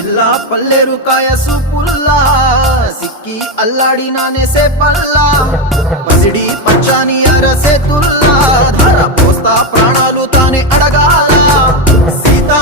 పిల్ల పల్లెరు కాయ సూపుల్లా సిక్కి అల్లాడినానే సే పల్లా పసిడి పచ్చాని అరసే తుల్లా ధర పోస్తా ప్రాణాలు తానే అడగాల సీతా